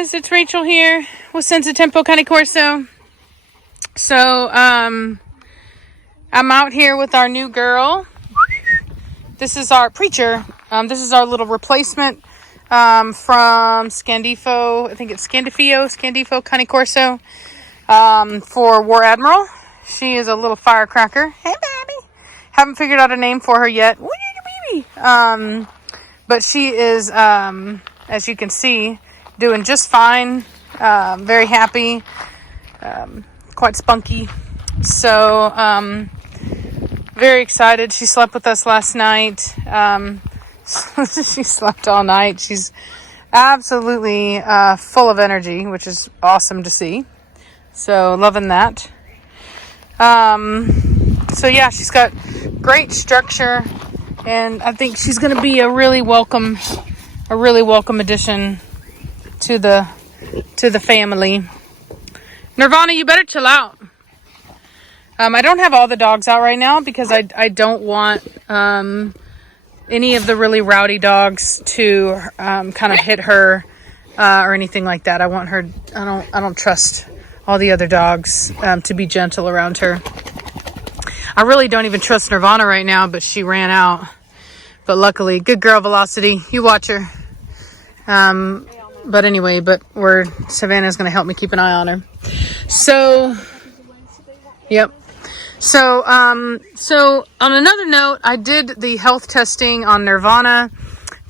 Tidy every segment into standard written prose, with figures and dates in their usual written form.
guys, it's Rachel here with Senza Tempo Cane Corso. So, I'm out here with our new girl. This is our preacher. This is our little replacement from Scandifio. I think it's Scandifio Cane Corso for War Admiral. She is a little firecracker. Hey, baby. Haven't figured out a name for her yet. But she is, as you can see, doing just fine. Very happy. Quite spunky. So, very excited. She slept with us last night. She slept all night. She's absolutely full of energy, which is awesome to see. So, loving that. So yeah, she's got great structure, and I think she's going to be a really welcome addition to the family. Nirvana, you better chill out. I don't have all the dogs out right now because I don't want any of the really rowdy dogs to kind of hit her or anything like that. I want her. I don't trust all the other dogs to be gentle around her. I really don't even trust Nirvana right now, but she ran out. But luckily, good girl, Velocity. You watch her. But anyway, Savannah's going to help me keep an eye on her. So, yep. So on another note, I did the health testing on Nirvana,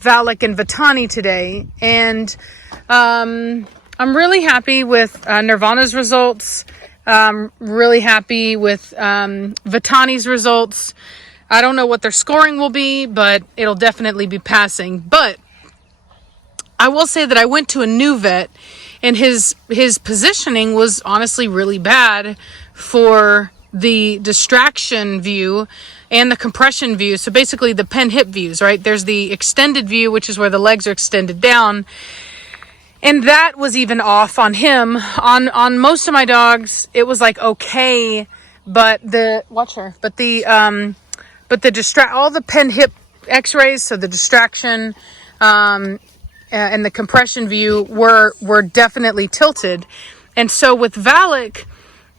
Valak, and Vitani today. And I'm really happy with Nirvana's results. Really happy with Vitani's results. I don't know what their scoring will be, but it'll definitely be passing. But I will say that I went to a new vet, and his positioning was honestly really bad for the distraction view and the compression view. So basically the pen hip views, right? There's the extended view, which is where the legs are extended down. And that was even off on him. On most of my dogs, it was like okay, but all the pen hip x-rays, so the distraction and the compression view were definitely tilted. And so with Valak,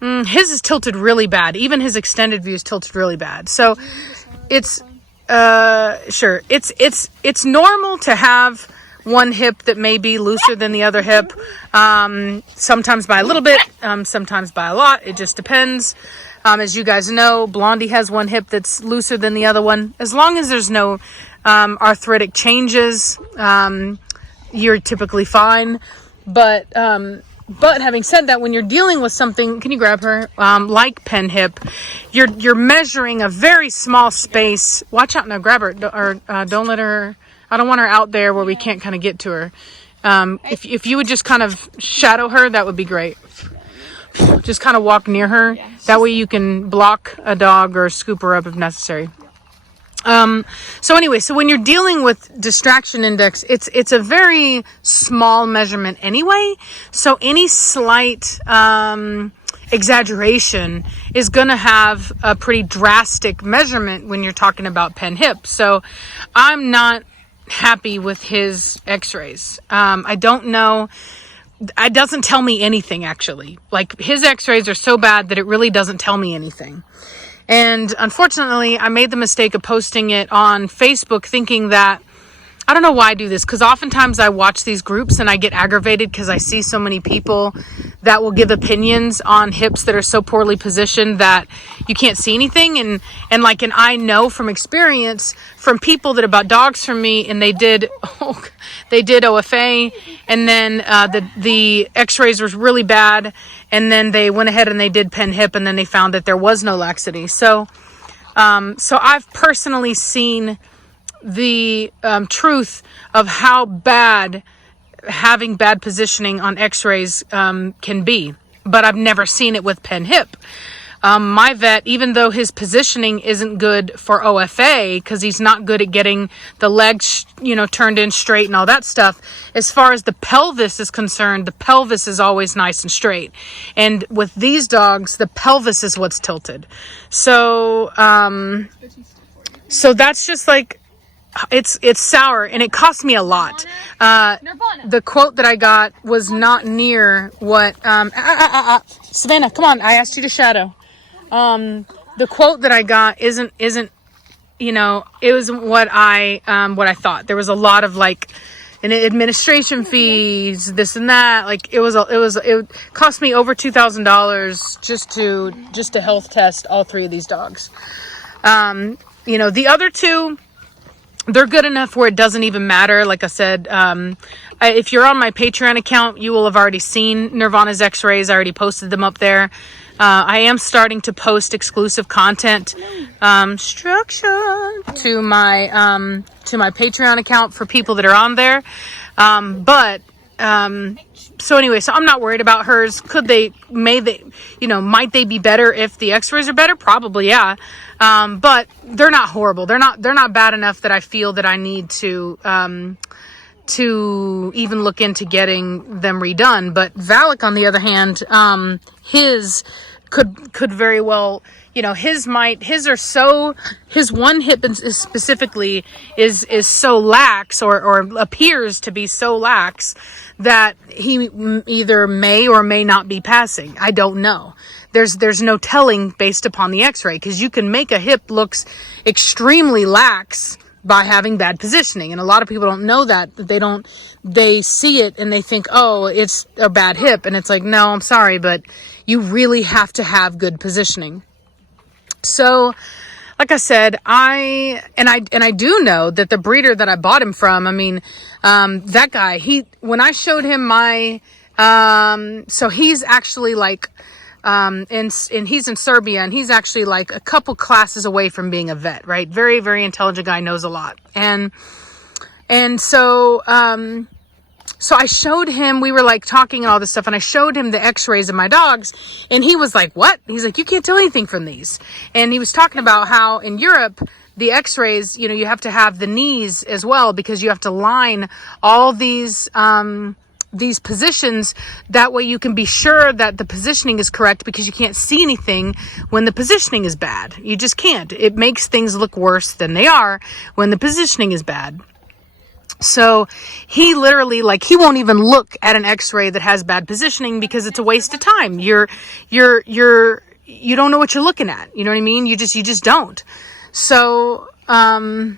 his is tilted really bad. Even his extended view is tilted really bad. So it's sure, it's normal to have one hip that may be looser than the other hip, sometimes by a little bit, sometimes by a lot. It just depends. As you guys know, Blondie has one hip that's looser than the other one. As long as there's no arthritic changes, you're typically fine. But having said that, when you're dealing with something, can you grab her? Like pen hip, you're measuring a very small space. Watch out now, grab her, or don't let her. I don't want her out there where we can't kind of get to her. If you would just kind of shadow her, that would be great. Just kind of walk near her. That way you can block a dog or scoop her up if necessary. So anyway, so when you're dealing with distraction index, it's a very small measurement anyway. So any slight exaggeration is going to have a pretty drastic measurement when you're talking about pen hip. So I'm not happy with his x-rays. I don't know. It doesn't tell me anything, actually. Like, his x-rays are so bad that it really doesn't tell me anything. And unfortunately, I made the mistake of posting it on Facebook thinking that, I don't know why I do this, because oftentimes I watch these groups and I get aggravated because I see so many people that will give opinions on hips that are so poorly positioned that you can't see anything. And I know from experience from people that bought dogs from me, and they did OFA, and then the x-rays was really bad, and then they went ahead and they did pen hip, and then they found that there was no laxity. So I've personally seen the truth of how bad having bad positioning on x-rays can be, but I've never seen it with pen hip. My vet, even though his positioning isn't good for OFA, because he's not good at getting the legs, turned in straight and all that stuff, as far as the pelvis is concerned, the pelvis is always nice and straight. And with these dogs, the pelvis is what's tilted. So that's just like it's sour, and it cost me a lot. The quote that I got was not near what Savannah, come on, I asked you to shadow. The quote that I got isn't it wasn't what I thought. There was a lot of like an administration fees, this and that. Like it cost me over $2,000 just to health test all 3 of these dogs. The other 2, they're good enough where it doesn't even matter. Like I said, if you're on my Patreon account, you will have already seen Nirvana's x-rays. I already posted them up there. I am starting to post exclusive content, structure to my Patreon account for people that are on there. So anyway, so I'm not worried about hers. Might they be better if the x-rays are better? Probably, yeah. But they're not horrible. They're not bad enough that I feel that I need to even look into getting them redone. But Valak, on the other hand, his could very well, his one hip is specifically is so lax or appears to be so lax that he either may or may not be passing. I don't know. There's no telling based upon the x-ray, because you can make a hip looks extremely lax by having bad positioning. And a lot of people don't know that they see it and they think, oh, it's a bad hip. And it's like, no, I'm sorry, but you really have to have good positioning. So, like I said, I do know that the breeder that I bought him from, that guy, when I showed him my, so he's actually like, and he's in Serbia, and he's actually like a couple classes away from being a vet, right? Very, very intelligent guy, knows a lot. And so I showed him, we were like talking and all this stuff, and I showed him the x-rays of my dogs, and he was like, what? He's like, you can't tell anything from these. And he was talking about how in Europe, the x-rays, you have to have the knees as well, because you have to line all these positions. That way you can be sure that the positioning is correct, because you can't see anything when the positioning is bad. You just can't. It makes things look worse than they are when the positioning is bad. So he literally, like, he won't even look at an x-ray that has bad positioning, because it's a waste of time. You don't know what you're looking at. You know what I mean? You just don't. So anyway,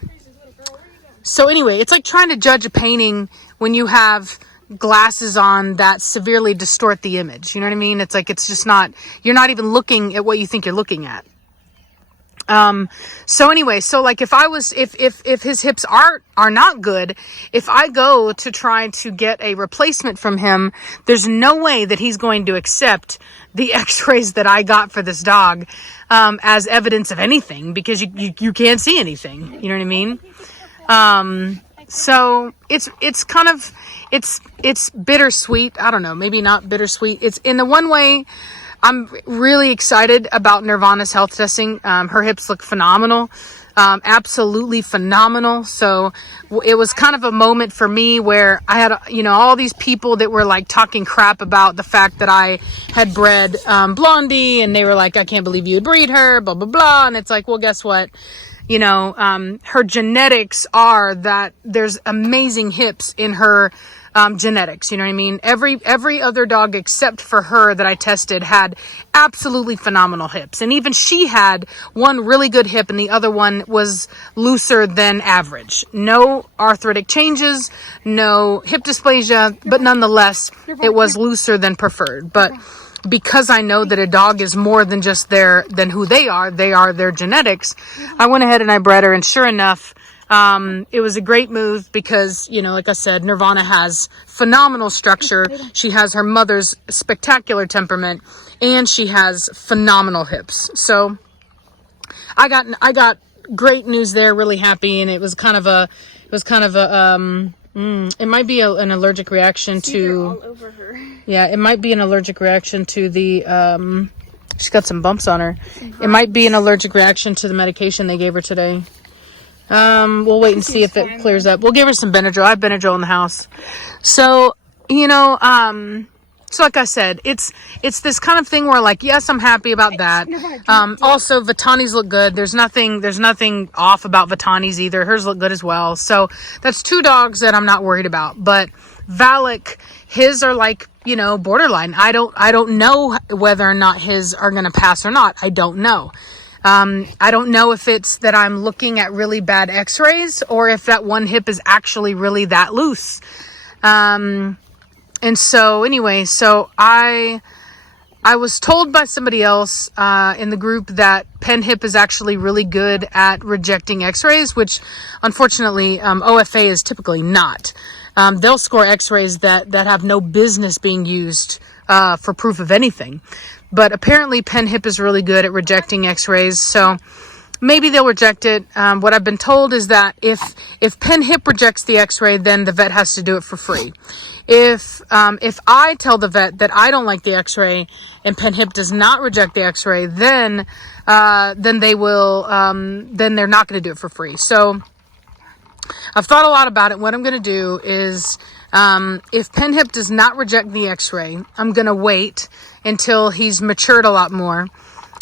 it's like trying to judge a painting when you have glasses on that severely distort the image. You know what I mean? It's like, it's just not, you're not even looking at what you think you're looking at. So anyway, so like if his hips are not good, if I go to try to get a replacement from him, there's no way that he's going to accept the x-rays that I got for this dog, as evidence of anything, because you can't see anything. You know what I mean? So it's kind of, it's bittersweet. I don't know, maybe not bittersweet. It's in the one way, I'm really excited about Nirvana's health testing. Her hips look phenomenal. Absolutely phenomenal. So it was kind of a moment for me where I had, all these people that were like talking crap about the fact that I had bred, Blondie, and they were like, I can't believe you would breed her, blah, blah, blah. And it's like, well, guess what? Her genetics are that there's amazing hips in her genetics. You know what I mean? Every other dog except for her that I tested had absolutely phenomenal hips. And even she had one really good hip and the other one was looser than average. No arthritic changes, no hip dysplasia, but nonetheless, it was looser than preferred. But because I know that a dog is more than just than who they are their genetics, I went ahead and I bred her, and sure enough, it was a great move because, like I said, Nirvana has phenomenal structure. She has her mother's spectacular temperament, and she has phenomenal hips. So I got great news there, really happy. And it might be an allergic reaction to, all over her. Yeah, it might be an allergic reaction to the, she's got some bumps on her. It might be an allergic reaction to the medication they gave her today. We'll wait and see if it clears up. We'll give her some Benadryl. I have Benadryl in the house. So, So like I said, it's this kind of thing where like, yes, I'm happy about that. Also Vitani's look good. There's nothing off about Vitani's either. Hers look good as well. So that's 2 dogs that I'm not worried about. But Valak, his are like, you know, borderline. I don't know whether or not his are going to pass or not. I don't know. I don't know if it's that I'm looking at really bad x-rays or if that one hip is actually really that loose. And so anyway, so I was told by somebody else in the group that Pen Hip is actually really good at rejecting x-rays, which unfortunately OFA is typically not. They'll score x-rays that have no business being used for proof of anything. But apparently Pen Hip is really good at rejecting x-rays, so maybe they'll reject it. What I've been told is that if Pen Hip rejects the x-ray, then the vet has to do it for free. If I tell the vet that I don't like the x-ray and Pen Hip does not reject the x-ray, then they will, then they're not going to do it for free. So I've thought a lot about it. What I'm going to do is, if Pen Hip does not reject the x-ray, I'm going to wait until he's matured a lot more.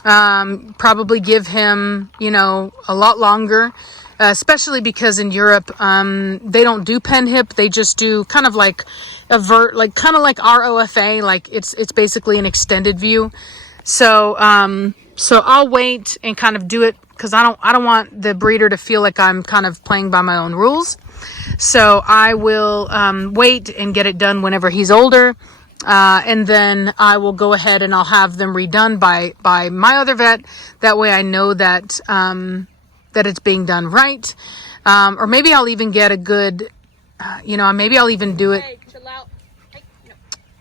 Probably give him, you know, a lot longer, especially because in Europe, they don't do Pen Hip. They just do kind of like kind of like ROFA. Like it's basically an extended view. So I'll wait and kind of do it because I don't want the breeder to feel like I'm kind of playing by my own rules. So I will, wait and get it done whenever he's older. And then I will go ahead and I'll have them redone by my other vet. That way I know that, that it's being done right. Or maybe I'll even get a good, maybe I'll even do it.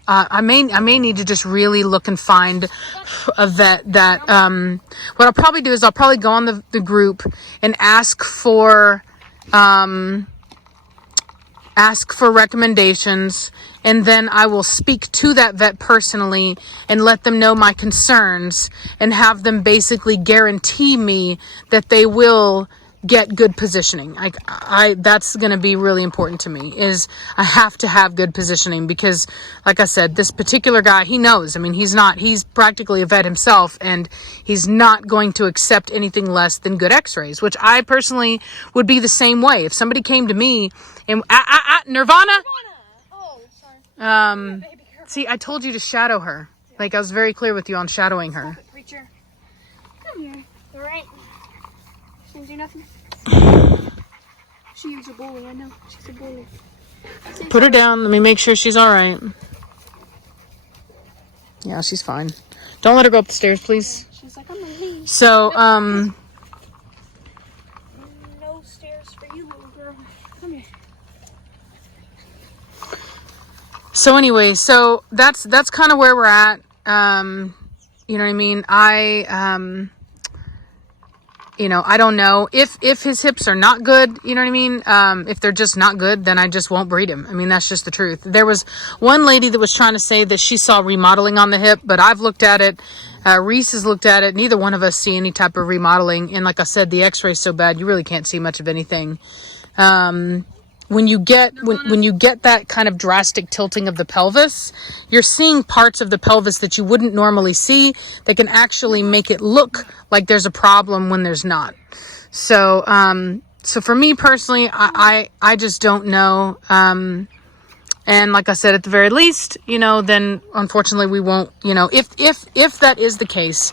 I may need to just really look and find a vet that, what I'll probably do is I'll probably go on the group and ask for recommendations, and then I will speak to that vet personally and let them know my concerns and have them basically guarantee me that they will get good positioning. That's going to be really important to me, is I have to have good positioning because, like I said, this particular guy, he knows. I mean, he's practically a vet himself, and he's not going to accept anything less than good x-rays, which I personally would be the same way. If somebody came to me and, Nirvana? Oh, sorry. See, I told you to shadow her. Like, I was very clear with you on shadowing her. Stop it, preacher. Come here. All right. She didn't do nothing. She is a bully, I know. She's a bully. Put her down. Let me make sure she's all right. Yeah, she's fine. Don't let her go up the stairs, please. She's like, I'm gonna leave. So, no stairs for you, little girl. Come here. So anyway, so that's kind of where we're at. You know what I mean? I don't know if his hips are not good, you know what I mean? If they're just not good, then I just won't breed him. I mean, that's just the truth. There was one lady that was trying to say that she saw remodeling on the hip, but I've looked at it. Reese has looked at it. Neither one of us see any type of remodeling. And like I said, the x-ray's so bad, you really can't see much of anything. When you get that kind of drastic tilting of the pelvis, you're seeing parts of the pelvis that you wouldn't normally see that can actually make it look like there's a problem when there's not. So, so for me personally, I just don't know. And like I said, at the very least, then unfortunately we won't, if that is the case,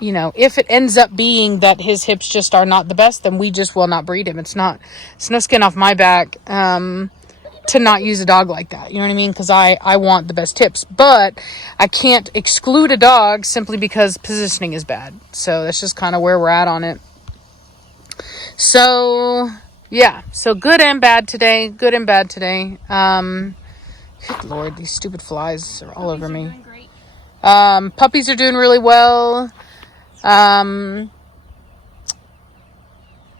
if it ends up being that his hips just are not the best, then we just will not breed him. It's no skin off my back, to not use a dog like that. You know what I mean? Cause I want the best hips, but I can't exclude a dog simply because positioning is bad. So that's just kind of where we're at on it. So yeah, so good and bad today. Good Lord, these stupid flies are all over me. Puppies are doing really well.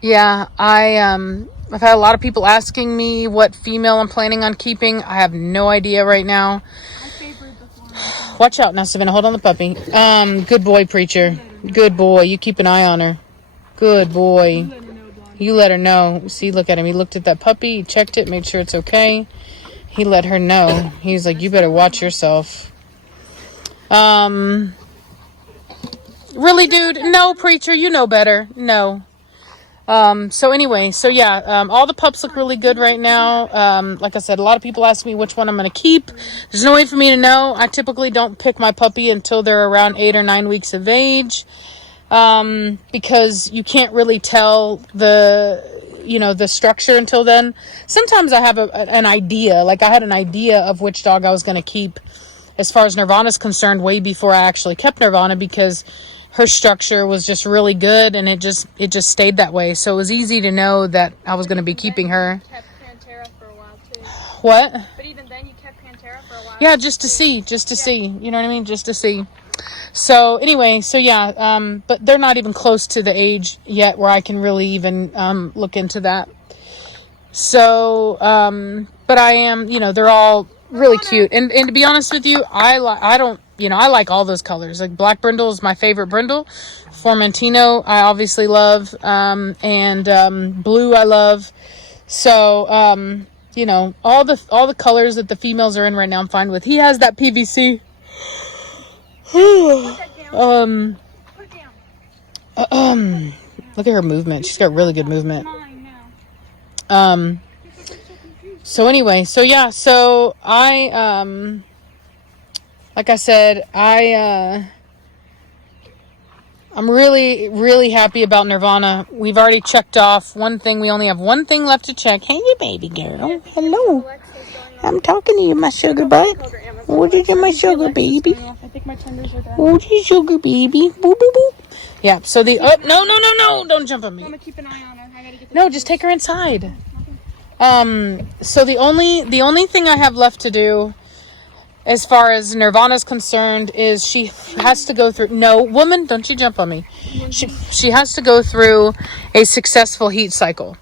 Yeah, I've had a lot of people asking me what female I'm planning on keeping. I have no idea right now. Watch out now, Savannah. Hold on the puppy. Good boy, preacher. Good boy. You keep an eye on her. Good boy. You let her know. See, look at him. He looked at that puppy. He checked it, made sure it's okay. He let her know. He's like, you better watch yourself. Really, dude? No, preacher, you know better. No. So anyway, so yeah, all the pups look really good right now. Like I said, a lot of people ask me which one I'm going to keep. There's no way for me to know. I typically don't pick my puppy until they're around 8 or 9 weeks of age. Because you can't really tell the structure until then. Sometimes I have an idea, like I had an idea of which dog I was going to keep as far as Nirvana's concerned way before I actually kept Nirvana, because her structure was just really good, and it just stayed that way. So it was easy to know that I was going to be keeping her. You kept Pantera for a while too. What? But even then, you kept Pantera for a while. Yeah, just to see. You know what I mean? Just to see. So anyway, so yeah, but they're not even close to the age yet where I can really even look into that. So, but I am, they're all really cute. And to be honest with you, I like all those colors. Like black brindle is my favorite brindle. Formentino I obviously love, and blue I love. So, all the colors that the females are in right now I'm fine with. He has that PVC. Put that down. Put it down. Look at her movement. She's got really good movement. Mine now. So anyway, so yeah, so I, like I said, I'm really, really happy about Nirvana. We've already checked off one thing. We only have one thing left to check. Hey, you baby girl. Hello. I'm talking to you, my sugar butt. What did you, my sugar baby? I think my tenders are done. Oh, you sugar baby. Boo, boo, boo. Yeah, so no, don't jump on me. I'm gonna keep an eye on her. I gotta get No, just take her inside. So the only thing I have left to do as far as Nirvana's concerned is she has to go through, no, woman, don't you jump on me. She has to go through a successful heat cycle.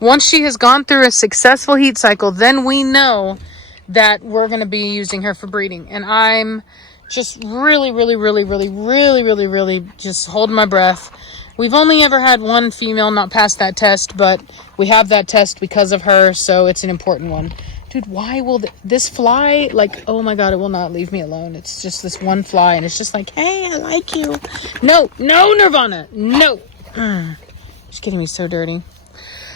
Once she has gone through a successful heat cycle, then we know that we're going to be using her for breeding. And I'm just really just holding my breath. We've only ever had one female not pass that test, but we have that test because of her, so it's an important one. Dude, why will this fly, like, oh my God, it will not leave me alone. It's just this one fly, and it's just like, hey, I like you. No, Nirvana, no. She's getting me so dirty.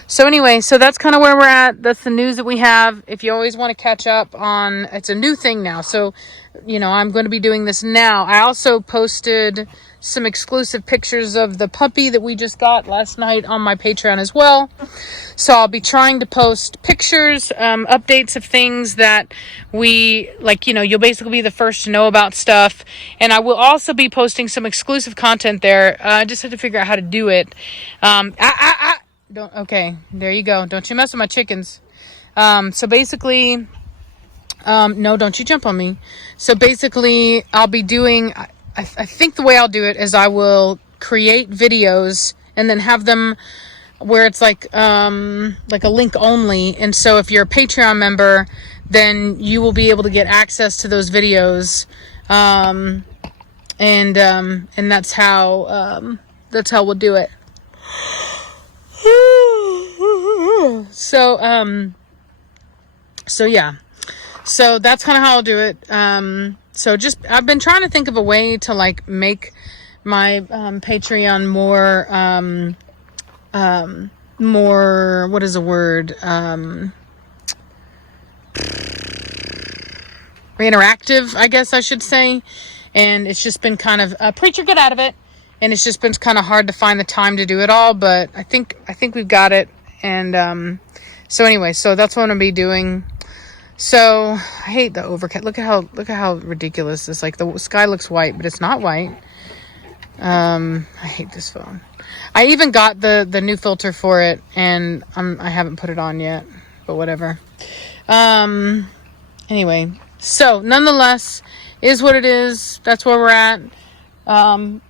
So anyway, so that's kind of where we're at. That's the news that we have. If you always want to catch up on, it's a new thing now. So, I'm going to be doing this now. I also posted some exclusive pictures of the puppy that we just got last night on my Patreon as well. So I'll be trying to post pictures, updates of things that we, like, you'll basically be the first to know about stuff. And I will also be posting some exclusive content there. I just have to figure out how to do it. Okay, there you go. Don't you mess with my chickens. So basically, no, don't you jump on me. So basically, I'll be doing, I think the way I'll do it is I will create videos and then have them where it's like a link only. And so if you're a Patreon member, then you will be able to get access to those videos. And that's how we'll do it. So yeah, so that's kind of how I'll do it. So I've been trying to think of a way to like make my Patreon more what is the word, interactive, I guess I should say. And it's just been kind of preacher, get out of it. And it's just been kind of hard to find the time to do it all, but I think we've got it. And so anyway, so that's what I'm gonna be doing. So I hate the overcast. Look at how ridiculous this. Like the sky looks white, but it's not white. I hate this phone. I even got the new filter for it, and I haven't put it on yet. But whatever. Anyway, so nonetheless, is what it is. That's where we're at.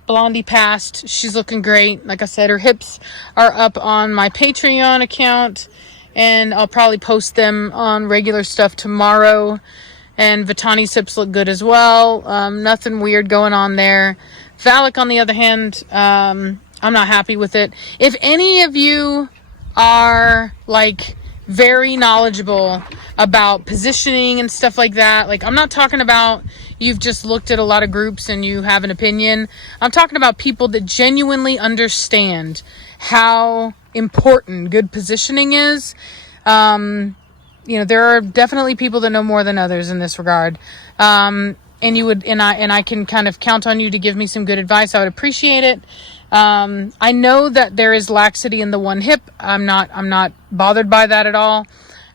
Blondie passed. She's looking great. Like I said, her hips are up on my Patreon account, and I'll probably post them on regular stuff tomorrow. And Vitani's hips look good as well. Nothing weird going on there. Valak, on the other hand, I'm not happy with it. If any of you are like very knowledgeable about positioning and stuff like that. Like, I'm not talking about you've just looked at a lot of groups and you have an opinion. I'm talking about people that genuinely understand how important good positioning is. There are definitely people that know more than others in this regard. And I can kind of count on you to give me some good advice. I would appreciate it. I know that there is laxity in the one hip. I'm not bothered by that at all.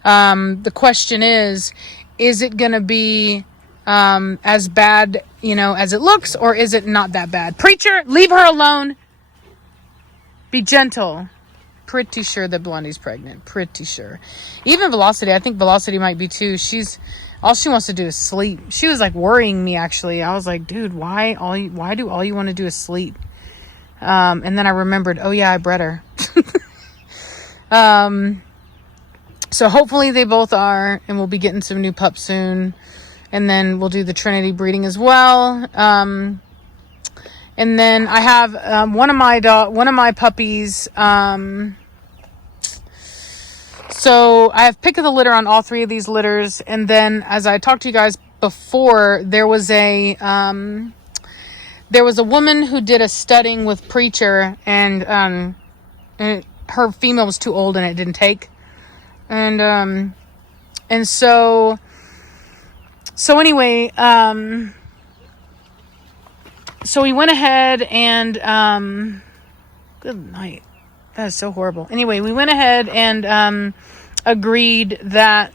The question is it going to be, as bad, as it looks, or is it not that bad? Preacher, leave her alone. Be gentle. Pretty sure that Blondie's pregnant. Pretty sure. Even Velocity, I think Velocity might be too. All she wants to do is sleep. She was like worrying me, actually. I was like, dude, why do all you want to do is sleep? And then I remembered, oh yeah, I bred her. So hopefully they both are, and we'll be getting some new pups soon. And then we'll do the Trinity breeding as well. And then I have one of my puppies. So I have pick of the litter on all three of these litters. And then, as I talked to you guys before, there was a woman who did a studding with Preacher, and her female was too old and it didn't take. And so anyway, so we went ahead and, good night. That is so horrible. Anyway, we went ahead and, agreed that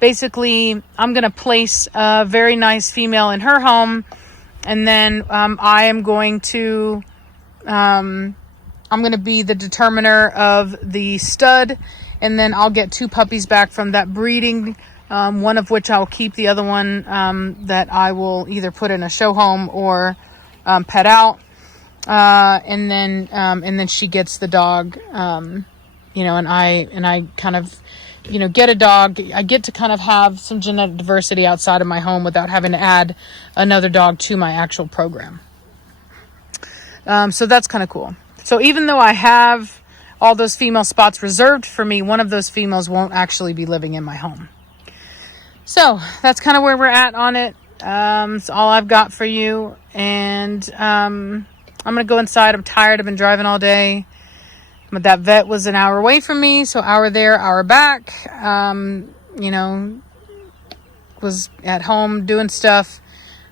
basically I'm going to place a very nice female in her home. And then, I am going to, I'm going to be the determiner of the stud. And then I'll get 2 puppies back from that breeding. One of which I'll keep, the other one, that I will either put in a show home or, pet out. And then she gets the dog, and I kind of, get a dog. I get to kind of have some genetic diversity outside of my home without having to add another dog to my actual program. So that's kind of cool. So even though I have all those female spots reserved for me, one of those females won't actually be living in my home. So that's kind of where we're at on it. It's all I've got for you. And, I'm going to go inside. I'm tired. I've been driving all day. But that vet was an hour away from me. So hour there, hour back. Was at home doing stuff.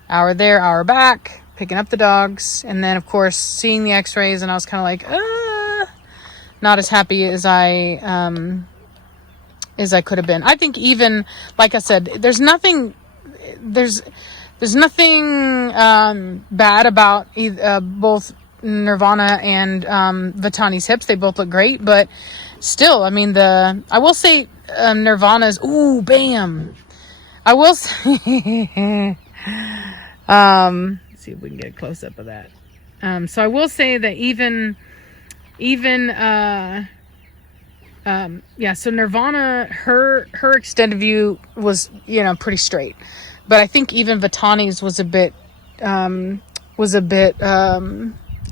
Hour there, hour back. Picking up the dogs. And then, of course, seeing the x-rays. And I was kind of like, not as happy as I could have been. I think even, like I said, there's nothing bad about both Nirvana and Vatani's hips. They both look great, but still, I mean, I will say Nirvana's, ooh, bam. I will say, let's see if we can get a close up of that. So I will say that even so Nirvana, her extended view was, pretty straight. But I think even Vatani's was a bit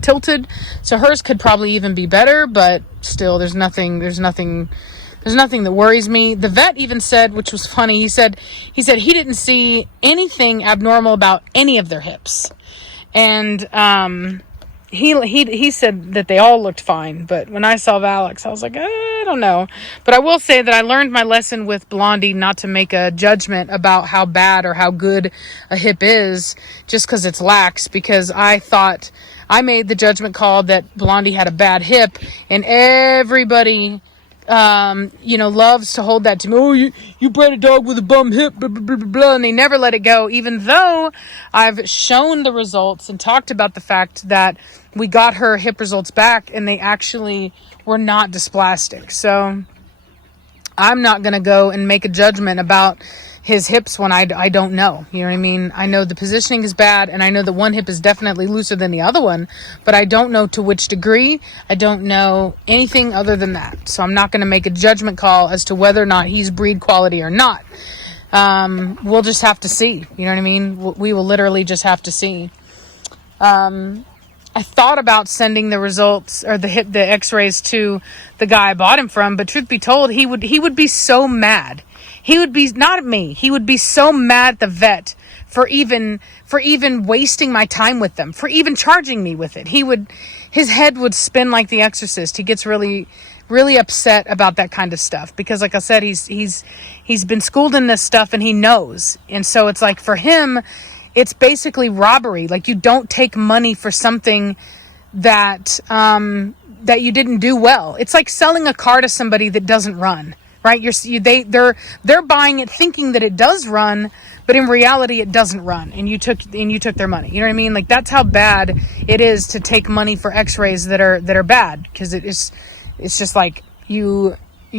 tilted. So hers could probably even be better, but still there's nothing that worries me. The vet even said, which was funny, he said he didn't see anything abnormal about any of their hips. And he said that they all looked fine, but when I saw Valix, I was like, I don't know. But I will say that I learned my lesson with Blondie not to make a judgment about how bad or how good a hip is just because it's lax, because I thought I made the judgment call that Blondie had a bad hip, and everybody loves to hold that to me. Oh, you bred a dog with a bum hip, blah, blah, blah, blah, blah, and they never let it go, even though I've shown the results and talked about the fact that we got her hip results back and they actually were not dysplastic. So I'm not going to go and make a judgment about his hips when I don't know. You know what I mean? I know the positioning is bad, and I know the one hip is definitely looser than the other one, but I don't know to which degree. I don't know anything other than that. So I'm not going to make a judgment call as to whether or not he's breed quality or not. We'll just have to see. You know what I mean? We will literally just have to see. thought about sending the results or the x-rays to the guy I bought him from, but truth be told, he would be so mad. He would be, not at me, he would be so mad at the vet for even wasting my time with them, for even charging me with it. His head would spin like The Exorcist. He gets really, really upset about that kind of stuff because, like I said, he's been schooled in this stuff and he knows. And so it's like, for him, it's basically robbery. Like, you don't take money for something that you didn't do well. It's like selling a car to somebody that doesn't run, right? They're buying it thinking that it does run, but in reality it doesn't run. And you took their money. You know what I mean? Like, that's how bad it is to take money for x-rays that are bad, because it's just like you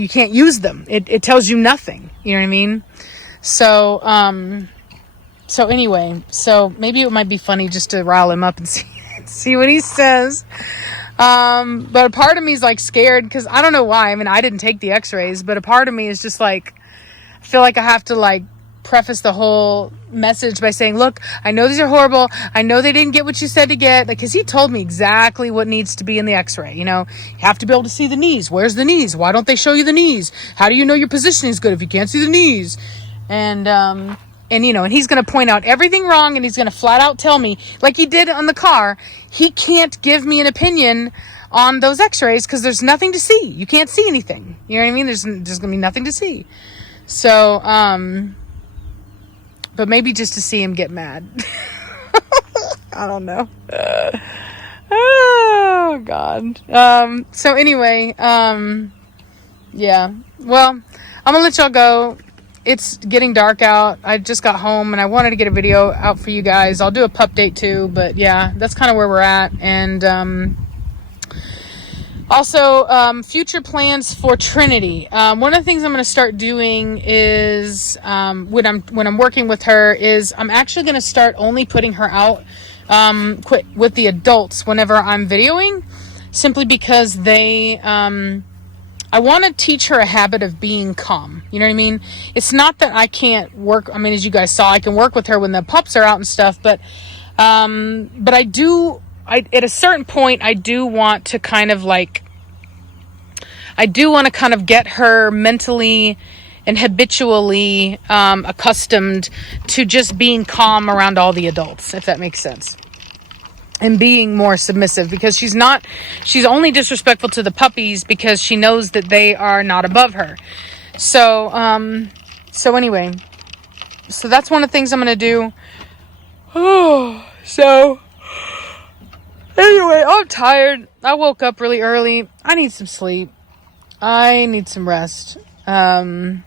can't use them. It tells you nothing. You know what I mean? So anyway, so maybe it might be funny just to rile him up and see what he says. But a part of me is like scared because I don't know why. I mean, I didn't take the x-rays, but a part of me is just like, I feel like I have to like preface the whole message by saying, look, I know these are horrible. I know they didn't get what you said to get. Like, cause he told me exactly what needs to be in the x-ray. You know, you have to be able to see the knees. Where's the knees? Why don't they show you the knees? How do you know your positioning is good if you can't see the knees? And, you know, and he's going to point out everything wrong, and he's going to flat out tell me, like he did on the car, he can't give me an opinion on those x-rays because there's nothing to see. You can't see anything. You know what I mean? There's going to be nothing to see. So, but maybe just to see him get mad. I don't know. Oh, God. So anyway, yeah. Well, I'm going to let y'all go. It's getting dark out. I just got home and I wanted to get a video out for you guys. I'll do a pup date too, but yeah, that's kind of where we're at. And also future plans for Trinity. One of the things I'm going to start doing is when I'm working with her is I'm actually going to start only putting her out with the adults whenever I'm videoing, simply because they I want to teach her a habit of being calm. You know what I mean? It's not that I can't work. I mean, as you guys saw, I can work with her when the pups are out and stuff, but at a certain point, I do want to kind of get her mentally and habitually accustomed to just being calm around all the adults, if that makes sense. And being more submissive, because she's only disrespectful to the puppies because she knows that they are not above her. So anyway, so that's one of the things I'm going to do. Oh, so anyway, I'm tired. I woke up really early. I need some sleep. I need some rest. I've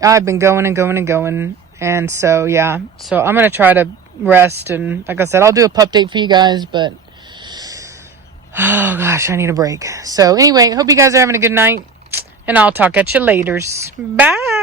been going and going and going. And so, yeah, so I'm going to try to rest, and like I said, I'll do a pup date for you guys, but oh gosh, I need a break. So anyway, hope you guys are having a good night, and I'll talk at you later. Bye.